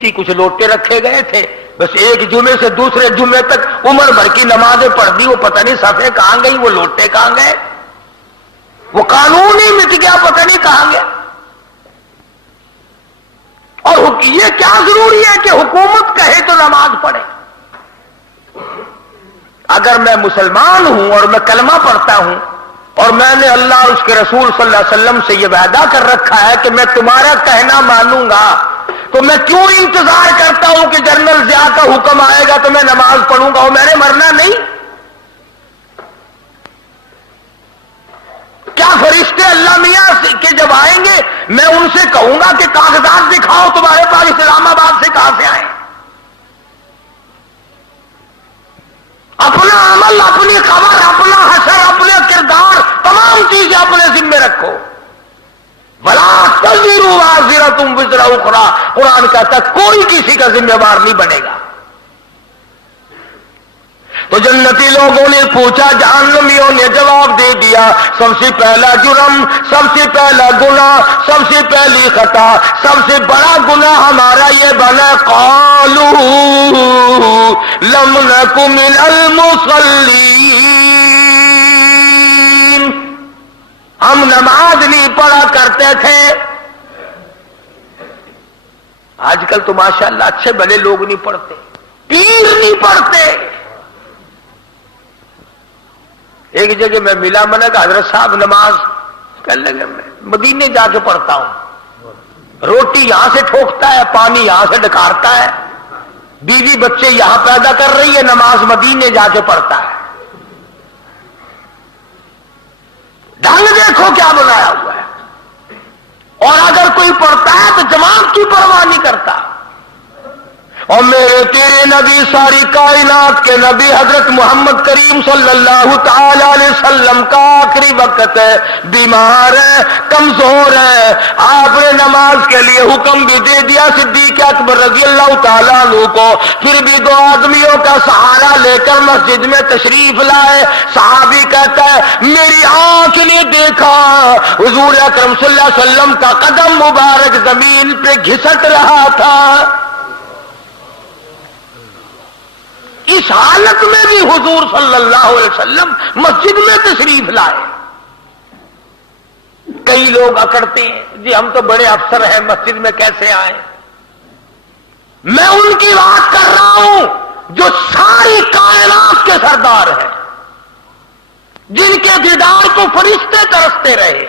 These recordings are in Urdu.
کچھ لوٹے رکھے گئے تھے، بس ایک جمعے سے دوسرے جمعے تک عمر بھر کی نمازیں پڑھ دی، وہ پتہ نہیں صفحے کہاں گئی، وہ لوٹے کہاں گئے، وہ قانون ہی مٹ گیا، پتہ نہیں کہاں گیا۔ اور یہ کیا ضروری ہے کہ حکومت کہے تو نماز پڑھے؟ اگر میں مسلمان ہوں اور میں کلمہ پڑھتا ہوں اور میں نے اللہ اور اس کے رسول صلی اللہ علیہ وسلم سے یہ وعدہ کر رکھا ہے کہ میں تمہارا کہنا مانوں گا، تو میں کیوں انتظار کرتا ہوں کہ جنرل ضیاء کا حکم آئے گا تو میں نماز پڑھوں گا؟ اور میں نے مرنا نہیں؟ کیا فرشتے اللہ میاں کے جب آئیں گے میں ان سے کہوں گا کہ کاغذات دکھاؤ تمہارے پاس اسلام آباد سے کہاں سے آئے؟ اپنا عمل، اپنی خبر، اپنا حشر، اپنے کردار، تمام چیزیں اپنے ذمے رکھو۔ وَلَا تَزِرُ وَازِرَةٌ وِزْرَ أُخْرَىٰ، قرآن کہتا ہے کوئی کسی کا ذمہ دار نہیں بنے گا۔ تو جنتی لوگوں نے پوچھا، جہنمیوں نے جواب دے دیا، سب سے پہلا جرم، سب سے پہلا گناہ، سب سے پہلی خطا، سب سے بڑا گناہ ہمارا یہ بنا، قالوا لم نک من المصلین، ہم نماز نہیں پڑھا کرتے تھے۔ آج کل تو ماشاءاللہ اچھے بھلے لوگ نہیں پڑھتے، پیر نہیں پڑھتے۔ ایک جگہ میں ملا، میں نے کہا حضرت صاحب نماز، کہنے لگے میں مدینے جا کے پڑھتا ہوں، روٹی یہاں سے ٹھوکتا ہے، پانی یہاں سے ڈکارتا ہے، بیوی بچے یہاں پیدا کر رہی ہے، نماز مدینے جا کے پڑھتا ہے۔ ڈھنگ دیکھو کیا بنایا ہوا ہے۔ اور اگر کوئی پڑھتا ہے تو جماعت کی پرواہ نہیں کرتا۔ اور میرے تیرے نبی، ساری کائنات کے نبی حضرت محمد کریم صلی اللہ تعالی علیہ وسلم کا آخری وقت ہے، بیمار ہے، کمزور ہے، آپ نے نماز کے لیے حکم بھی دے دیا صدیق اکبر رضی اللہ تعالیٰ عنہ کو، پھر بھی دو آدمیوں کا سہارا لے کر مسجد میں تشریف لائے۔ صحابی کہتا ہے میری آنکھ نے دیکھا حضور اکرم صلی اللہ علیہ وسلم کا قدم مبارک زمین پہ گھسٹ رہا تھا۔ اس حالت میں بھی حضور صلی اللہ علیہ وسلم مسجد میں تشریف لائے۔ کئی لوگ اکڑتے ہیں، جی ہم تو بڑے افسر ہیں، مسجد میں کیسے آئے؟ میں ان کی بات کر رہا ہوں جو ساری کائنات کے سردار ہیں، جن کے دیدار کو فرشتے ترستے رہے،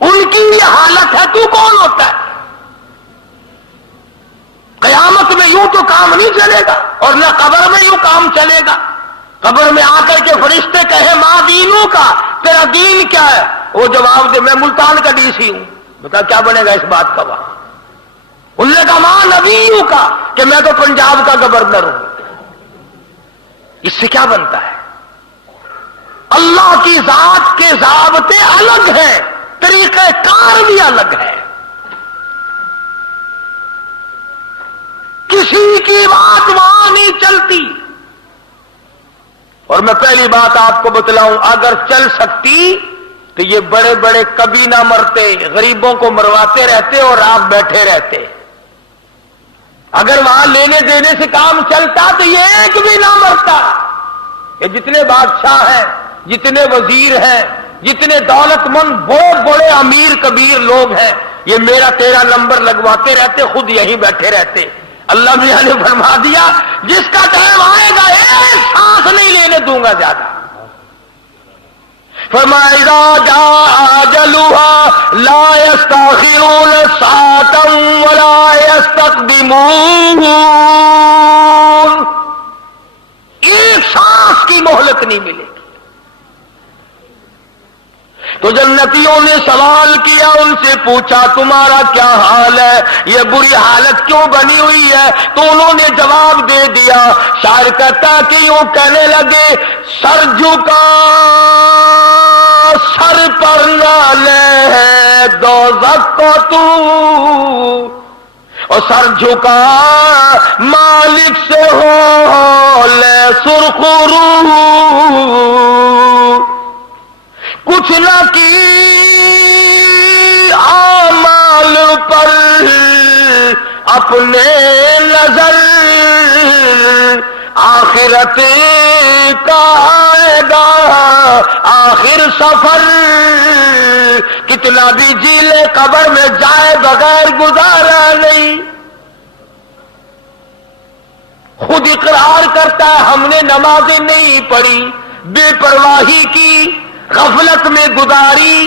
ان کی یہ حالت ہے، تو کون ہوتا ہے؟ قیامت میں یوں تو کام نہیں چلے گا، اور نہ قبر میں یوں کام چلے گا۔ قبر میں آ کر کے فرشتے کہے ماں دینوں کا، تیرا دین کیا ہے؟ وہ جواب دے میں ملتان کا ڈی سی ہوں۔ بتا کیا بنے گا اس بات کا وہاں؟ انہوں نے کہا ماں نبیوں کا، کہ میں تو پنجاب کا گورنر ہوں۔ اس سے کیا بنتا ہے؟ اللہ کی ذات کے ضابطے الگ ہیں، طریقہ کار بھی الگ ہے۔ کسی کی بات وہاں نہیں چلتی۔ اور میں پہلی بات آپ کو بتلاؤں، اگر چل سکتی تو یہ بڑے بڑے کبھی نہ مرتے، غریبوں کو مرواتے رہتے اور آپ بیٹھے رہتے۔ اگر وہاں لینے دینے سے کام چلتا تو یہ ایک بھی نہ مرتا۔ یہ جتنے بادشاہ ہیں، جتنے وزیر ہیں، جتنے دولت مند بہت بڑے امیر کبیر لوگ ہیں، یہ میرا تیرا نمبر لگواتے رہتے، خود یہیں بیٹھے رہتے۔ اللہ میاں نے فرما دیا جس کا ٹائم آئے گا ایک سانس نہیں لینے دوں گا زیادہ۔ فرمایا اذا جاء اجلها لا يستأخرون ساعة ولا يستقدمون، ایک سانس کی مہلت نہیں ملے گی۔ تو جنتیوں نے سوال کیا، ان سے پوچھا تمہارا کیا حال ہے، یہ بری حالت کیوں بنی ہوئی ہے؟ تو انہوں نے جواب دے دیا، شاعر کہتا کہ یوں کہنے لگے سر جھکا سر پر نہ لے دوزخ کو تو، اور سر جھکا مالک سے ہو لے سرخ رو، کچھ نہ کی اعمال پر اپنے نظر آخرت کا آئے گا آخر سفر، کتنا بھی جی لے قبر میں جائے بغیر گزارا نہیں۔ خود اقرار کرتا ہے ہم نے نمازیں نہیں پڑھی، بے پرواہی کی، غفلت میں گزاری،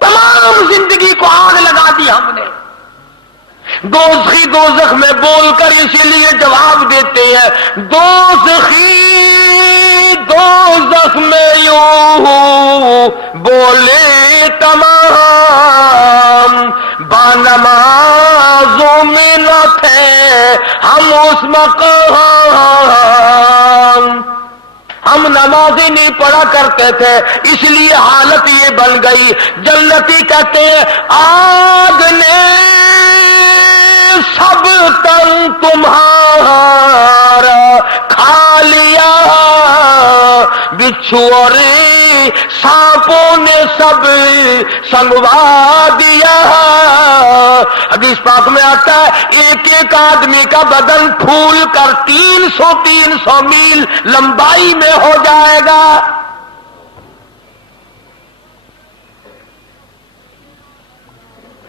تمام زندگی کو آگ لگا دی ہم نے۔ دوزخی دوزخ میں بول کر اسی لیے جواب دیتے ہیں، دوزخی دوزخ میں یوں بولے تمام، بانمازوں میں نہ تھے ہم اس مقام، ہم نمازیں نہیں پڑھا کرتے تھے اس لیے حالت یہ بن گئی۔ جنتی کہتے ہیں آگ نے سب تن تمہارا کھا لیا، بچھو اور سانپوں نے سب سنگوا دیا۔ حدیث پاک میں آتا ہے ایک ایک آدمی کا بدن پھول کر 300 میل لمبائی میں ہو جائے گا۔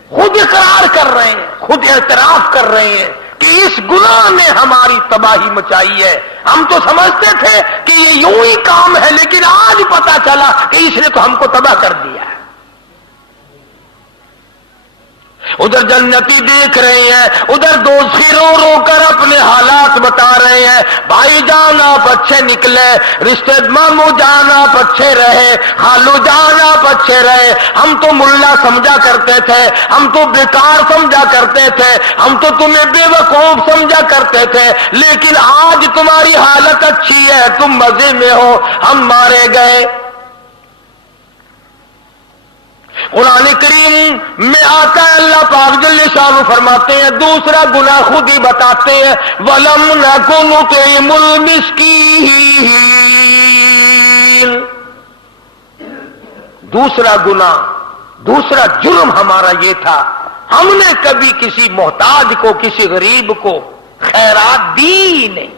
خود اقرار کر رہے ہیں، خود اعتراف کر رہے ہیں کہ اس گناہ نے ہماری تباہی مچائی ہے۔ ہم تو سمجھتے تھے کہ یہ یوں ہی کام ہے، لیکن آج پتا چلا کہ اس نے تو ہم کو تباہ کر دیا ہے۔ ادھر جنتی دیکھ رہے ہیں، ادھر دوزخی رو رو کر اپنے حالات بتا رہے ہیں، بھائی جان آپ اچھے نکلے، رشتے ماموں جان آپ اچھے رہے، خالو جان آپ اچھے رہے، ہم تو ملا سمجھا کرتے تھے، ہم تو بیکار سمجھا کرتے تھے، ہم تو تمہیں بے وقوف سمجھا کرتے تھے، لیکن آج تمہاری حالت اچھی ہے، تم مزے میں ہو، ہم مارے گئے۔ قرآن کریم میں آتا ہے اللہ پاک جل شانہ فرماتے ہیں، دوسرا گناہ خود ہی بتاتے ہیں، وَلَمْ نَكُ نُطْعِمُ الْمِسْكِينَ۔ دوسرا گناہ، دوسرا جرم ہمارا یہ تھا، ہم نے کبھی کسی محتاج کو، کسی غریب کو خیرات دی ہی نہیں۔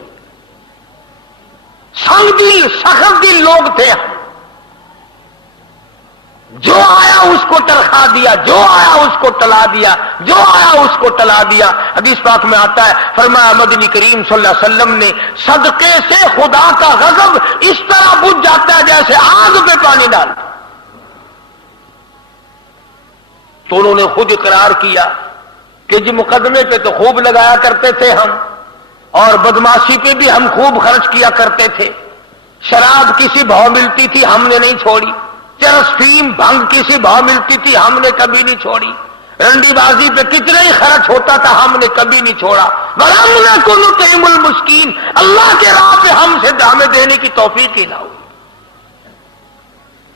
سنگ دل، سخت دل لوگ تھے ہم، جو آیا اس کو ترخا دیا، جو آیا اس کو ٹلا دیا، جو آیا اس کو ٹلا دیا۔ حدیث پاک میں آتا ہے، فرمایا مدنی کریم صلی اللہ علیہ وسلم نے صدقے سے خدا کا غضب اس طرح بجھ جاتا ہے جیسے آگ پہ پانی ڈال۔ تو انہوں نے خود اقرار کیا کہ جی مقدمے پہ تو خوب لگایا کرتے تھے ہم، اور بدماشی پہ بھی ہم خوب خرچ کیا کرتے تھے، شراب کسی بھاؤ ملتی تھی ہم نے نہیں چھوڑی، چرس فیم بھنگ کسی بھاؤ ملتی تھی ہم نے کبھی نہیں چھوڑی، رنڈی بازی پہ کتنا ہی خرچ ہوتا تھا ہم نے کبھی نہیں چھوڑا۔ وَلَمْ نَكُ نُطْعِمُ الْمِسْكِينَ، اللہ کے راہ پہ ہمیں دینے کی توفیق ہی نہ ہوئی۔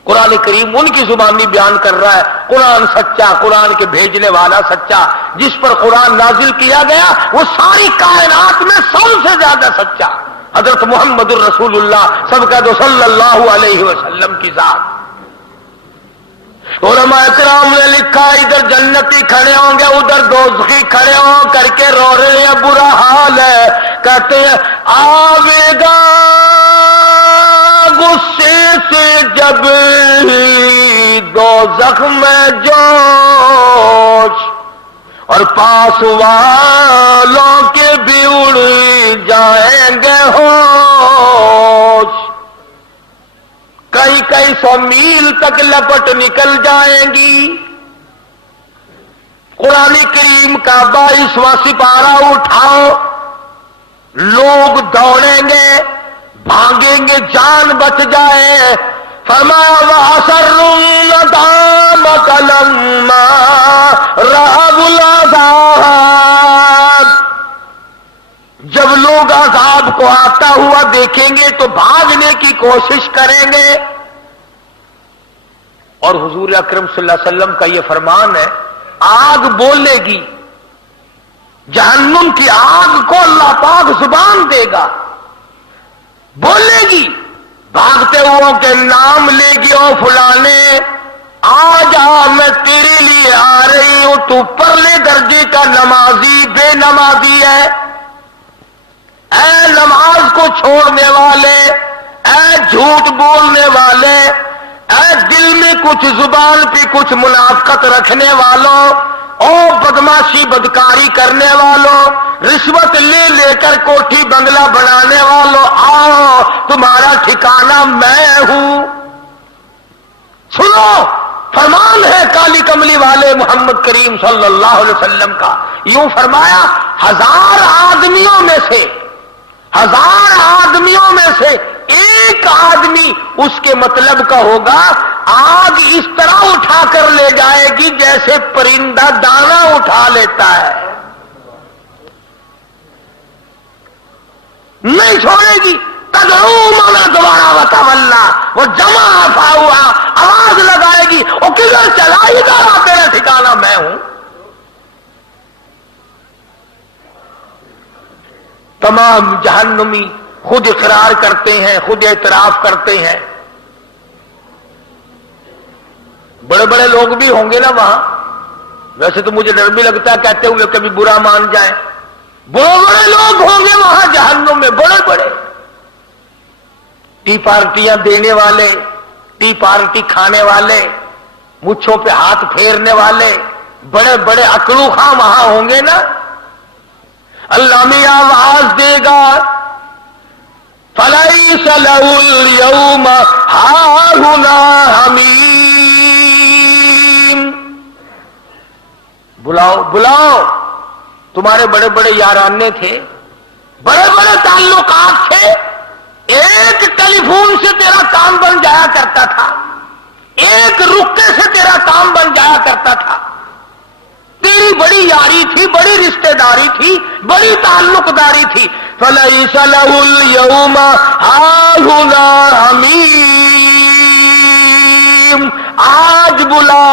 قرآن کریم ان کی زبانی بیان کر رہا ہے، قرآن سچا، قرآن کے بھیجنے والا سچا، جس پر قرآن نازل کیا گیا وہ ساری کائنات میں سب سے زیادہ سچا، حضرت محمد الرسول اللہ، سب کہہ دو صلی اللہ علیہ وسلم کی ذات۔ علماء کرام نے لکھا ادھر جنتی کھڑے ہوں گے، ادھر دوزخی کھڑے ہوں کر کے رو رہے ہیں، برا حال ہے، کہتے ہیں آوے گا غصے سے جب دوزخ میں جوش، اور پاس والوں کے بھی اڑ جائیں گے ہوش، کئی 100 میل تک لپٹ نکل جائیں گی۔ قرآن کریم کا 22واں سپارہ اٹھاؤ، لوگ دوڑیں گے، بھاگیں گے، جان بچ جائے۔ فرمایا وَأَسَرُّوا النَّدَامَةَ لَمَّا رَأَوُا الْعَذَابَ، جب لوگ عذاب کو آتا ہوا دیکھیں گے تو بھاگنے کی کوشش کریں گے۔ اور حضور اکرم صلی اللہ علیہ وسلم کا یہ فرمان ہے، آگ بولے گی، جہنم کی آگ کو اللہ پاک زبان دے گا، بولے گی، بھاگتے ہوں کے نام لے گی، او فلانے آج میں تیرے لیے آ رہی ہوں، تو پرلے درجے کا نمازی بے نمازی ہے، اے نماز کو چھوڑنے والے، اے جھوٹ بولنے والے، اے دل میں کچھ زبان پہ کچھ منافقت رکھنے والوں، او بدماشی بدکاری کرنے والوں، رشوت لے لے کر کوٹھی بنگلہ بنانے والوں، آؤ تمہارا ٹھکانہ میں ہوں۔ سنو، فرمان ہے کالی کملی والے محمد کریم صلی اللہ علیہ وسلم کا، یوں فرمایا 1000 آدمیوں میں سے ایک آدمی اس کے مطلب کا ہوگا، آگ اس طرح اٹھا کر لے جائے گی جیسے پرندہ دانا اٹھا لیتا ہے، نہیں چھوڑے گی۔ تدعو مانا دوبارہ وتولى، وہ جمع آفا ہوا، آواز لگائے گی، وہ کدھر چلا، ادھر آ، تیرا ٹھکانہ میں ہوں۔ تمام جہنمی خود اقرار کرتے ہیں، خود اعتراف کرتے ہیں۔ بڑے بڑے لوگ بھی ہوں گے نا وہاں، ویسے تو مجھے ڈر بھی لگتا ہے کہتے ہوئے کبھی برا مان جائیں، بڑے بڑے لوگ ہوں گے وہاں جہنم میں، بڑے بڑے ٹی پارٹیاں دینے والے، ٹی پارٹی کھانے والے، مچھوں پہ ہاتھ پھیرنے والے، بڑے بڑے عقلو خاں وہاں ہوں گے نا۔ اللہ میاں آواز دے گا، فَلَيْسَ لَهُ الْيَوْمَ هَاهُنَا حَمِيمٌ، بلاؤ بلاؤ، تمہارے بڑے بڑے یارانے تھے، بڑے بڑے تعلقات تھے، ایک ٹیلی فون سے تیرا کام بن جایا کرتا تھا، ایک رکے سے تیرا کام بن جایا کرتا تھا، تیری بڑی یاری تھی، بڑی رشتہ داری تھی، بڑی تعلق داری تھی۔ فَلَيْسَ لَهُ الْيَوْمَ هَاهُنَا حَمِيمٌ، آج بلا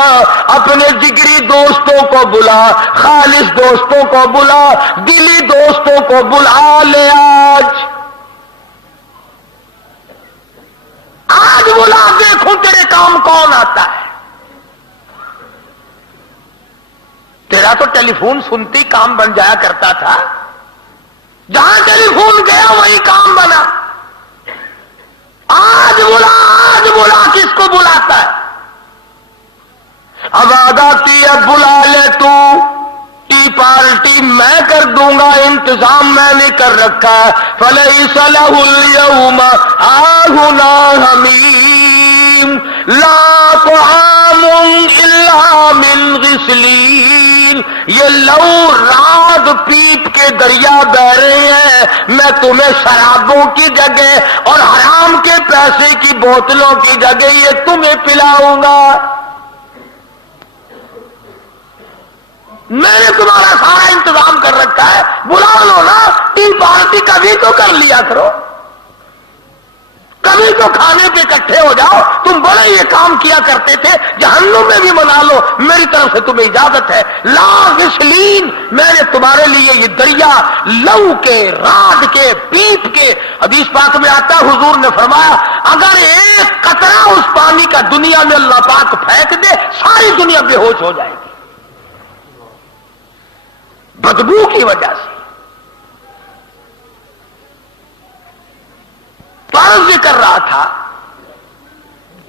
اپنے جگری دوستوں کو، بلا خالص دوستوں کو، بلا دلی دوستوں کو، بلا لے آج بلا، دیکھوں تیرے کام کون آتا ہے۔ تیرا تو ٹیلی فون سنتی کام بن جایا کرتا تھا، جہاں ٹیلی فون گیا وہی کام بنا۔ آج بلا کس کو بلاتا ہے؟ اب آتی ہے، بلا لے تو، ٹی پارٹی میں کر دوں گا، انتظام میں نے کر رکھا ہے۔ فَلَيْسَ لَهُ الْيَوْمَ هَاهُنَا حَمِيمٌ لَا طَعَامٌ إِلَّا مِنْ غِسْلِينٍ، یہ لو رات پیپ کے دریا بہ رہے ہیں، میں تمہیں شرابوں کی جگہ اور حرام کے پیسے کی بوتلوں کی جگہ یہ تمہیں پلاؤں گا۔ میں نے تمہارا سارا انتظام کر رکھا ہے، بلا لو نا، ٹی پارٹی کبھی تو کر لیا کرو، کبھی تو کھانے پہ اکٹھے ہو جاؤ، تم بڑے یہ کام کیا کرتے تھے، جہنم میں بھی منا لو، میری طرف سے تمہیں اجازت ہے۔ لا غسلین، میں نے تمہارے لیے یہ دریا لو کے، رات کے، پیپ کے، حدیث پاک میں آتا ہے حضور نے فرمایا اگر ایک قطرہ اس پانی کا دنیا میں اللہ پاک پھینک دے، ساری دنیا بے ہوش ہو جائے گی بدبو کی وجہ سے۔ فرض کر رہا تھا،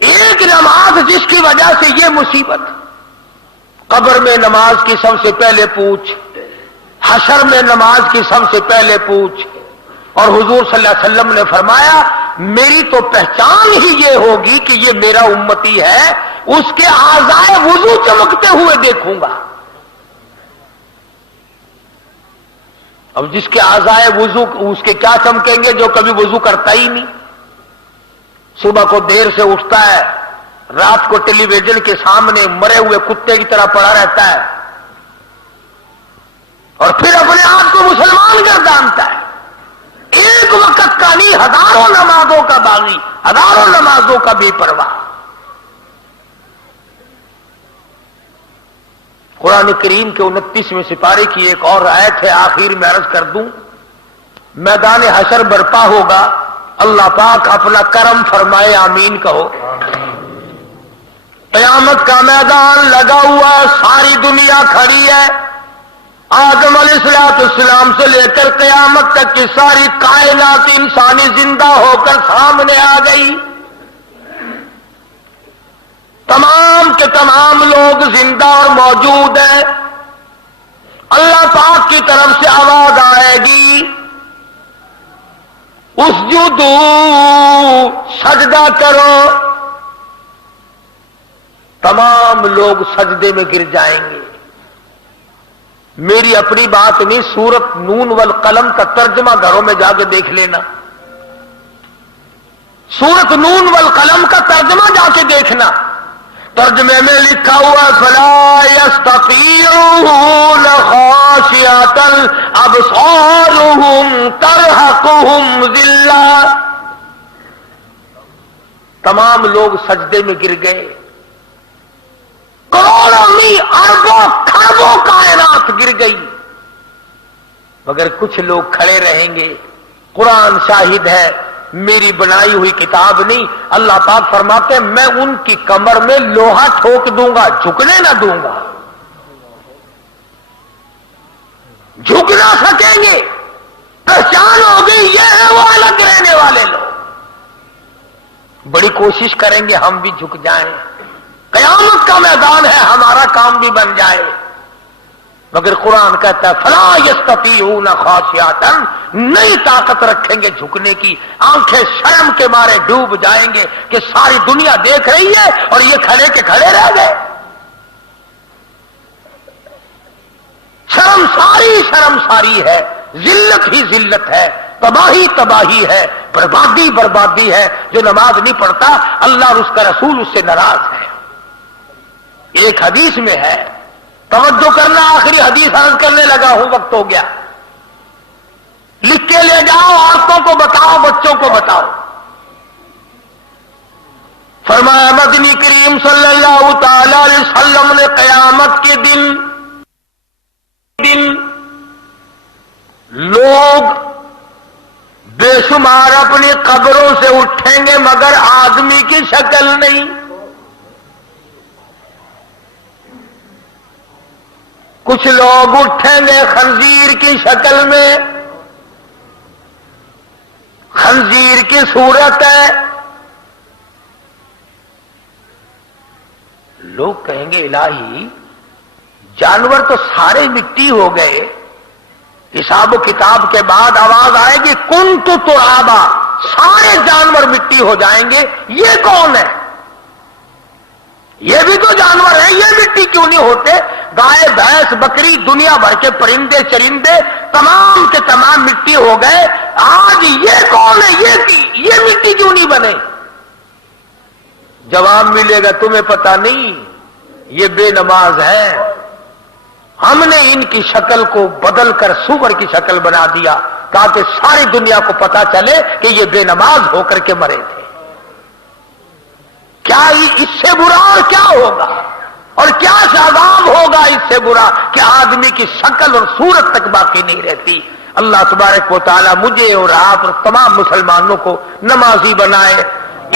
ایک نماز جس کی وجہ سے یہ مصیبت، قبر میں نماز کی سب سے پہلے پوچھ، حشر میں نماز کی سب سے پہلے پوچھ، اور حضور صلی اللہ علیہ وسلم نے فرمایا میری تو پہچان ہی یہ ہوگی کہ یہ میرا امتی ہے، اس کے اعضائے وضو چمکتے ہوئے دیکھوں گا۔ اب جس کے اعضائے وضو اس کے کیا چمکیں گے جو کبھی وضو کرتا ہی نہیں، صبح کو دیر سے اٹھتا ہے، رات کو ٹیلی ویژن کے سامنے مرے ہوئے کتے کی طرح پڑا رہتا ہے، اور پھر اپنے آپ کو مسلمان گردانتا ہے، ایک وقت کا نہیں، ہزاروں نمازوں کا باغی، ہزاروں نمازوں کا بے پرواہ۔ قرآن کریم کے 29ویں سپارے کی ایک اور آیت ہے، آخر میں عرض کر دوں، میدان حشر برپا ہوگا، اللہ پاک اپنا کرم فرمائے، آمین کہو۔ قیامت کا میدان لگا ہوا، ساری دنیا کھڑی ہے، آدم علیہ السلام سے لے کر قیامت تک کی ساری کائنات انسانی زندہ ہو کر سامنے آ گئی، تمام کے تمام لوگ زندہ اور موجود ہیں۔ اللہ پاک کی طرف سے آواز آئے گی، اسجدو، سجدہ کرو۔ تمام لوگ سجدے میں گر جائیں گے۔ میری اپنی بات نہیں، سورت نون والقلم کا ترجمہ گھروں میں جا کے دیکھ لینا، سورت نون والقلم کا ترجمہ جا کے دیکھنا، ترجمے میں لکھا ہوا فلا یستطیعون خاشعۃ ابصارهم ترہقهم ذلہ۔ تمام لوگ سجدے میں گر گئے، کروڑوں اربوں کھربوں کائنات گر گئی، مگر کچھ لوگ کھڑے رہیں گے۔ قرآن شاہد ہے، میری بنائی ہوئی کتاب نہیں، اللہ پاک فرماتے ہیں میں ان کی کمر میں لوہا ٹھوک دوں گا، جھکنے نہ دوں گا، جھک نہ سکیں گے۔ پہچان ہو گئی، یہ ہے وہ الگ رہنے والے لوگ۔ بڑی کوشش کریں گے ہم بھی جھک جائیں، قیامت کا میدان ہے، ہمارا کام بھی بن جائے، مگر قرآن کہتا ہے فلا یستطیعون خاشعۃ، نہیں طاقت رکھیں گے جھکنے کی، آنکھیں شرم کے مارے ڈوب جائیں گے کہ ساری دنیا دیکھ رہی ہے اور یہ کھڑے کے کھڑے رہ گئے۔ شرم ساری ہے، ذلت ہی ذلت ہے، تباہی تباہی ہے، بربادی بربادی ہے۔ جو نماز نہیں پڑھتا اللہ اور اس کا رسول اس سے ناراض ہے۔ ایک حدیث میں ہے، توجہ کرنا، آخری حدیث عرض کرنے لگا ہوں، وقت ہو گیا، لکھ کے لے جاؤ، عورتوں کو بتاؤ، بچوں کو بتاؤ۔ فرمایا مدنی کریم صلی اللہ تعالی علیہ وسلم نے قیامت کے دن لوگ بے شمار اپنی قبروں سے اٹھیں گے مگر آدمی کی شکل نہیں۔ کچھ لوگ اٹھیں گے خنزیر کی شکل میں، خنزیر کی صورت ہے، لوگ کہیں گے الہی جانور تو سارے مٹی ہو گئے، حساب و کتاب کے بعد آواز آئے گی کنت ترابا، سارے جانور مٹی ہو جائیں گے، یہ کون ہے؟ یہ بھی تو جانور ہے، یہ مٹی کیوں نہیں ہوتے؟ گائے بھینس بکری دنیا بھر کے پرندے چرندے تمام کے تمام مٹی ہو گئے، آج یہ کون ہے؟ یہ مٹی کیوں نہیں بنے؟ جواب ملے گا تمہیں پتہ نہیں، یہ بے نماز ہے، ہم نے ان کی شکل کو بدل کر سور کی شکل بنا دیا تاکہ ساری دنیا کو پتا چلے کہ یہ بے نماز ہو کر کے مرے تھے۔ کیا اس سے برا اور کیا ہوگا، اور کیا عذاب ہوگا اس سے برا کہ آدمی کی شکل اور صورت تک باقی نہیں رہتی۔ اللہ تبارک و تعالی مجھے اور آپ اور تمام مسلمانوں کو نمازی بنائے۔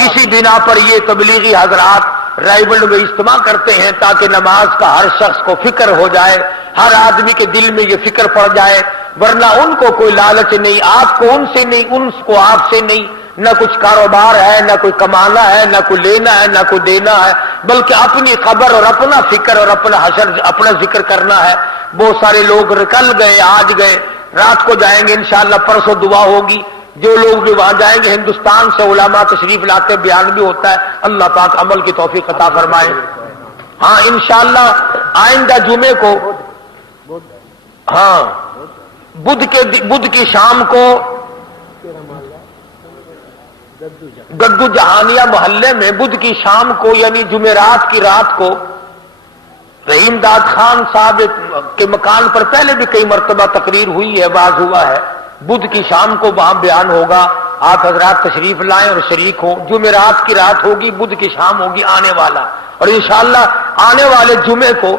اسی بنا پر یہ تبلیغی حضرات رائبل میں اجتماع کرتے ہیں تاکہ نماز کا ہر شخص کو فکر ہو جائے، ہر آدمی کے دل میں یہ فکر پڑ جائے، ورنہ ان کو کوئی لالچ نہیں، آپ کو ان سے نہیں، ان کو آپ سے نہیں، نہ کچھ کاروبار ہے، نہ کوئی کمانا ہے، نہ کوئی لینا ہے، نہ کوئی دینا ہے، بلکہ اپنی خبر اور اپنا فکر اور اپنا حشر اپنا ذکر کرنا ہے۔ بہت سارے لوگ کل گئے، آج گئے، رات کو جائیں گے انشاءاللہ، پرسوں دعا ہوگی، جو لوگ بھی وہاں جائیں گے ہندوستان سے علماء تشریف لاتے، بیان بھی ہوتا ہے، اللہ پاک عمل کی توفیق عطا فرمائے۔ ہاں انشاءاللہ آئندہ جمعے کو، ہاں بدھ کی شام کو گدو جہانیہ محلے میں بدھ کی شام کو یعنی جمعرات کی رات کو رحیم داد خان صاحب کے مکان پر پہلے بھی کئی مرتبہ تقریر ہوئی ہے، واز ہوا ہے، بدھ کی شام کو وہاں بیان ہوگا، آپ حضرات تشریف لائیں اور شریک ہوں۔ جمعرات کی رات ہوگی، بدھ کی شام ہوگی آنے والا، اور انشاءاللہ آنے والے جمعے کو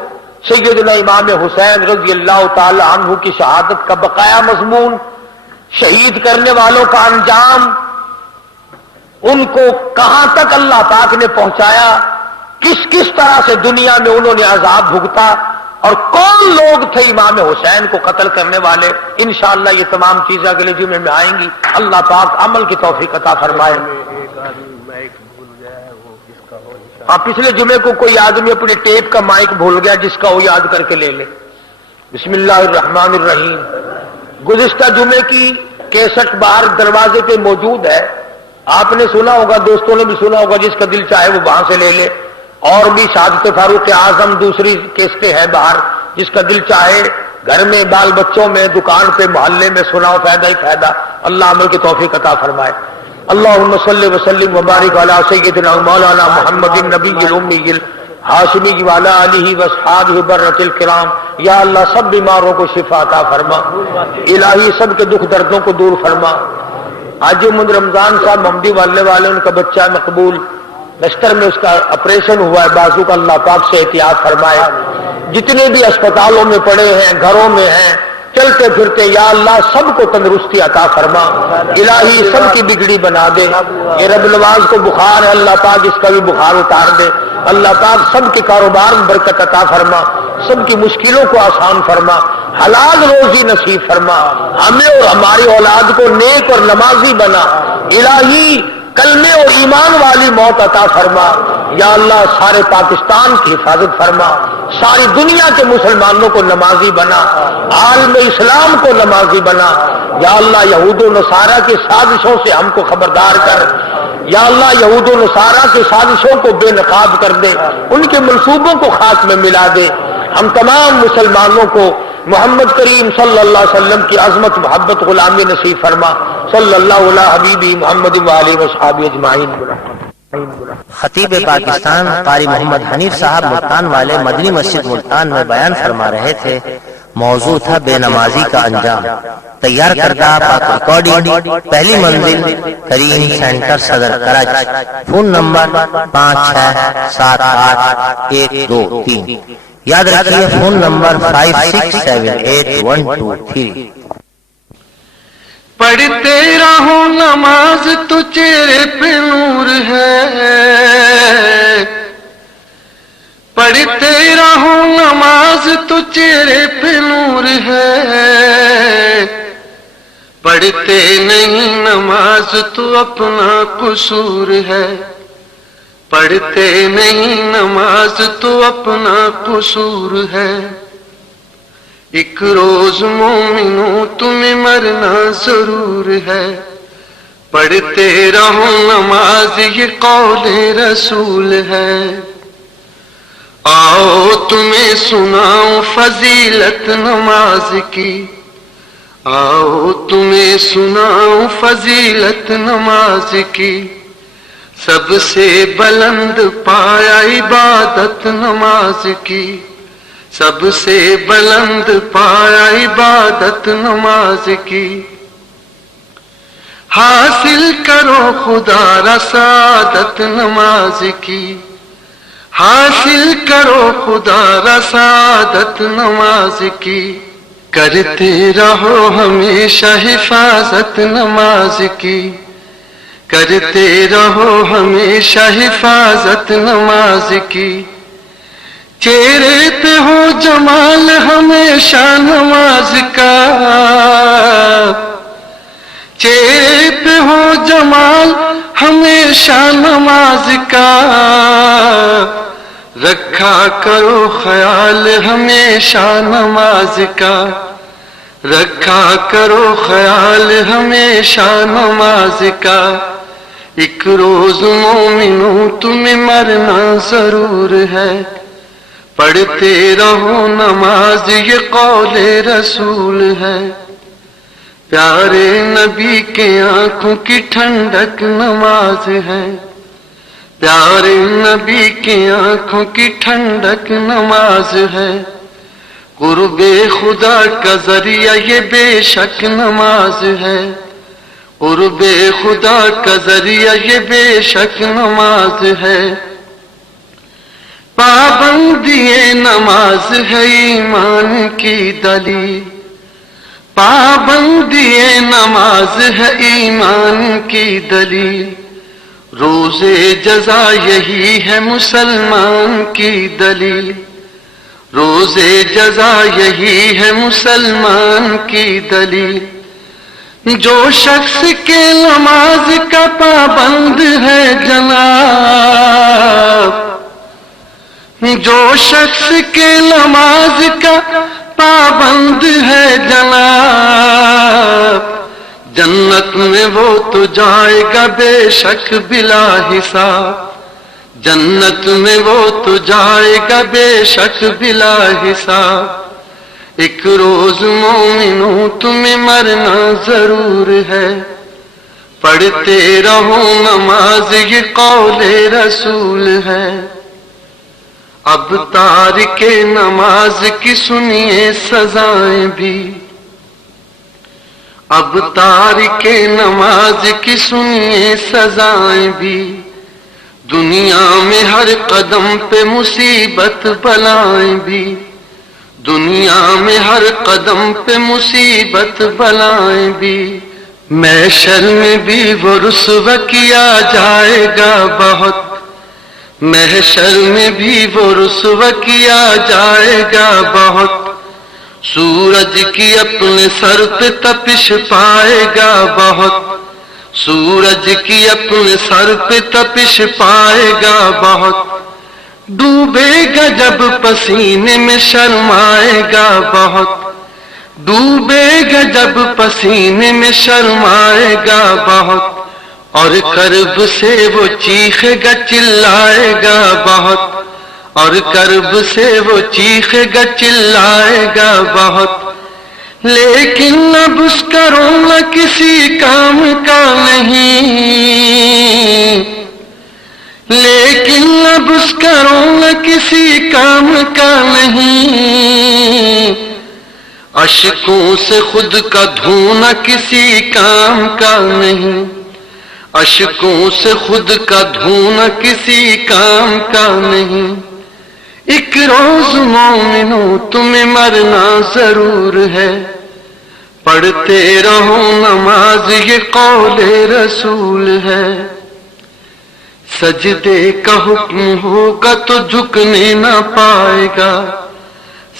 سیدنا امام حسین رضی اللہ تعالی عنہ کی شہادت کا بقایا مضمون، شہید کرنے والوں کا انجام، ان کو کہاں تک اللہ پاک نے پہنچایا، کس کس طرح سے دنیا میں انہوں نے عذاب بھگتا اور کون لوگ تھے امام حسین کو قتل کرنے والے. انشاءاللہ یہ تمام چیزیں اگلے جمعے میں آئیں گی. اللہ پاک عمل کی توفیق عطا فرمائے. پچھلے جمعے کو کوئی آدمی اپنے ٹیپ کا مائک بھول گیا، جس کا وہ یاد کر کے لے لے. بسم اللہ الرحمن الرحیم. گزشتہ جمعے کی کیسٹ باہر دروازے پہ موجود ہے، آپ نے سنا ہوگا، دوستوں نے بھی سنا ہوگا. جس کا دل چاہے وہ وہاں سے لے لے. اور بھی شہادت فاروق اعظم دوسری کیسٹیں ہیں باہر، جس کا دل چاہے گھر میں، بال بچوں میں، دکان پہ، محلے میں سناؤ، فائدہ ہی فائدہ. اللہ عمل کی توفیق عطا فرمائے. اللہم صلی وسلم وبارک علی سیدنا مولانا محمد النبی الامی الہاشمی وعلی آلہ واصحابہ برۃ الکرام. یا اللہ سب بیماروں کو شفا عطا فرما، الہی سب کے دکھ دردوں کو دور فرما. آج جو من رمضان صاحب محمدی والے ان کا بچہ مقبول بستر میں اس کا آپریشن ہوا ہے بازو کا، اللہ پاک سے احتیاط فرمائے. جتنے بھی اسپتالوں میں پڑے ہیں، گھروں میں ہیں، چلتے پھرتے، یا اللہ سب کو تندرستی عطا فرما. الہی سب کی بگڑی بنا دے. یہ رب نواز کو بخار ہے، اللہ پاک اس کا بھی بخار اتار دے. اللہ پاک سب کے کاروبار میں برکت عطا فرما، سب کی مشکلوں کو آسان فرما، حلال روزی نصیب فرما. ہمیں اور ہماری اولاد کو نیک اور نمازی بنا. الہی کلمے اور ایمان والی موت عطا فرما. یا اللہ سارے پاکستان کی حفاظت فرما، ساری دنیا کے مسلمانوں کو نمازی بنا، عالم اسلام کو نمازی بنا. یا اللہ یہود و نصارہ کی سازشوں سے ہم کو خبردار کر. یا اللہ یہود و نصارہ کی سازشوں کو بے نقاب کر دے، ان کے منصوبوں کو خاک میں ملا دے. ہم تمام مسلمانوں کو محمد کریم صلی اللہ علیہ وسلم کی عظمت، محبت، غلامی نصیب فرما. صلی اللہ علیہ حبیبی محمد وآلہ وصحابہ اجمعین. خطیب پاکستان قاری محمد حنیف صاحب ملتان والے مدنی مسجد ملتان میں بیان فرما رہے تھے. موضوع تھا بے نمازی کا انجام. تیار کردہ پاک ریکارڈنگ، پہلی منزل کریم سینٹر صدر کراچی. Phone number 56781223. یاد رکھیے فون نمبر 56781223. پڑھتے رہو نماز تو چہرے پہ نور ہے، پڑھتے رہو نماز تو چہرے پہ نور ہے، پڑھتے نہیں نماز تو اپنا قصور ہے، پڑھتے نہیں نماز تو اپنا قصور ہے. ایک روز مومنوں تمہیں مرنا ضرور ہے، پڑھتے رہو نماز یہ قول رسول ہے. آؤ تمہیں سناؤں فضیلت نماز کی، آؤ تمہیں سناؤں فضیلت نماز کی. سب سے بلند پایا عبادت نماز کی، سب سے بلند پایا عبادت نماز کی. حاصل کرو خدا را سعادت نماز کی، حاصل کرو خدا را سعادت نماز کی. کرتے رہو ہمیشہ حفاظت نماز کی، کرتے رہو ہمیشہ حفاظت نماز کی. چہرے پہ ہو جمال ہمیشہ نماز کا، چہرے پہ ہو جمال ہمیشہ نماز کا. رکھا کرو خیال ہمیشہ نماز کا، رکھا کرو خیال ہمیشہ نماز کا. ایک روز مومنوں تمہیں مرنا ضرور ہے، پڑھتے رہو نماز یہ قول رسول ہے. پیارے نبی کے آنکھوں کی ٹھنڈک نماز ہے، پیارے نبی کی آنکھوں کی ٹھنڈک نماز ہے. قرب خدا کا ذریعہ یہ بے شک نماز ہے، قرب خدا کا ذریعہ یہ بے شک نماز ہے. پابندی نماز ہے ایمان کی دلیل، پابندی نماز ہے ایمان کی دلیل. روزے جزا یہی ہے مسلمان کی دلیل، روزے جزا یہی ہے مسلمان کی دلیل، جو شخص کے نماز کا پابند ہے جناب، جو شخص کے نماز کا پابند ہے جناب، جنت میں وہ تو جائے گا بے شک بلا حساب، جنت میں وہ تو جائے گا بے شک بلا حساب۔ ایک روز مومنوں تمہیں مرنا ضرور ہے، پڑھتے رہو نماز یہ قول رسول ہے۔ اب تارک نماز کی سنیے سزائیں بھی، اب تارک نماز کی سنیے سزائیں بھی، دنیا میں ہر قدم پہ مصیبت بلائیں بھی، دنیا میں ہر قدم پہ مصیبت بلائیں بھی، محشر میں بھی وہ رسوا کیا جائے گا بہت، محشر میں بھی وہ رسوا کیا جائے گا بہت، سورج کی اپنے سر پہ تپش پائے گا بہت، سورج کی اپنے سر پہ تپش پائے گا بہت، ڈوبے گا جب پسینے میں شرمائے گا بہت، ڈوبے گا جب پسینے میں شرمائے گا بہت، اور کرب سے وہ چیخے گا چلائے گا بہت، اور کرب سے وہ چیخے گا چلائے گا بہت، لیکن اب اس کا رونا کسی کام کا نہیں، لیکن اب اس کا رونا کسی کام کا نہیں، اشکوں سے خود کا دھونا کسی کام کا نہیں، اشکوں سے خود کا دھونا کسی کام کا نہیں۔ ایک روز مومنوں تمہیں مرنا ضرور ہے، پڑھتے رہو نماز یہ قول رسول ہے، سجدے کا حکم ہوگا تو جھکنے نہ پائے گا،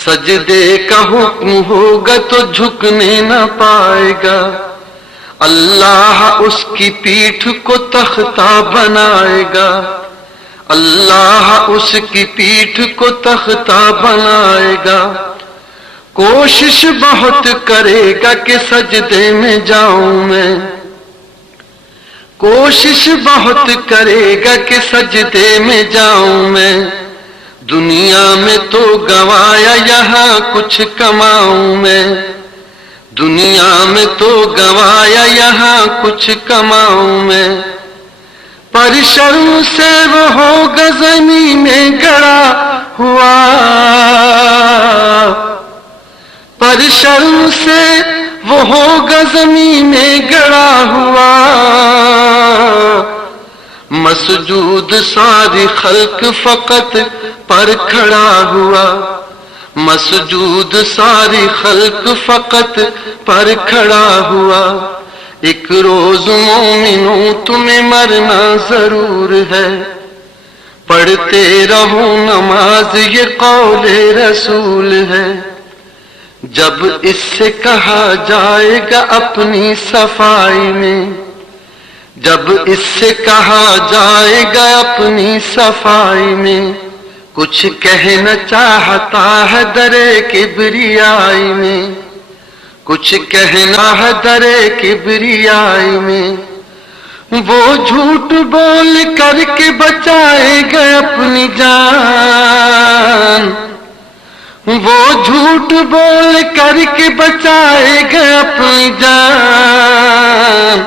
سجدے کا حکم ہوگا تو جھکنے نہ پائے گا، اللہ اس کی پیٹھ کو تختہ بنائے گا، اللہ اس کی پیٹھ کو تختہ بنائے گا، کوشش بہت کرے گا کہ سجدے میں جاؤں میں، کوشش بہت کرے گا کہ سجدے میں جاؤں میں، دنیا میں تو گوایا یہاں کچھ کماؤں میں، دنیا میں تو گوایا یہاں کچھ کماؤں میں، پر شرم سے وہ ہوگا زمین میں گڑا ہوا، پر شرم سے وہ ہوگا زمین میں گڑا ہوا، مسجود ساری خلق فقط پر کھڑا ہوا، مسجود ساری خلق فقط پر کھڑا ہوا، ایک روز مومنوں تمہیں مرنا ضرور ہے، پڑھتے رہو نماز یہ قول رسول ہے، جب اس سے کہا جائے گا اپنی صفائی میں، جب اس سے کہا جائے گا اپنی صفائی میں، کچھ کہنا چاہتا ہے درے کبریائی میں، کچھ کہنا ہے درے کبریائی میں، وہ جھوٹ بول کر کے بچائے گا اپنی جان، وہ جھوٹ بول کر کے بچائے گا اپنی جان،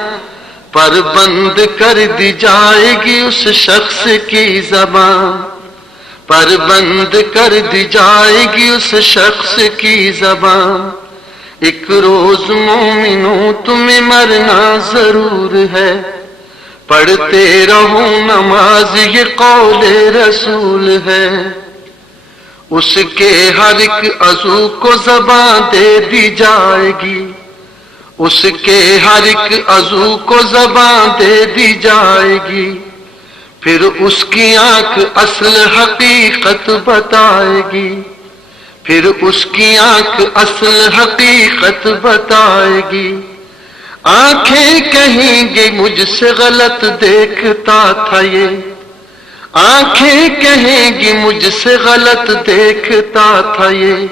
پر بند کر دی جائے گی اس شخص کی زبان، پر بند کر دی جائے گی اس شخص کی زبان، ایک روز مومنوں تمہیں مرنا ضرور ہے، پڑھتے رہو نماز یہ قول رسول ہے، اس کے ہر ایک عضو کو زبان دے دی جائے گی، اس کے ہر ایک عضو کو زبان دے دی جائے گی، پھر اس کی آنکھ اصل حقیقت بتائے گی، پھر اس کی آنکھ اصل حقیقت بتائے گی۔ آنکھیں کہیں گی مجھ سے غلط دیکھتا تھا یہ، آنکھیں کہیں گی مجھ سے غلط دیکھتا تھا یہ،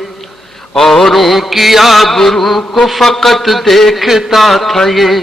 اوروں کی آبرو کو فقط دیکھتا تھا یہ۔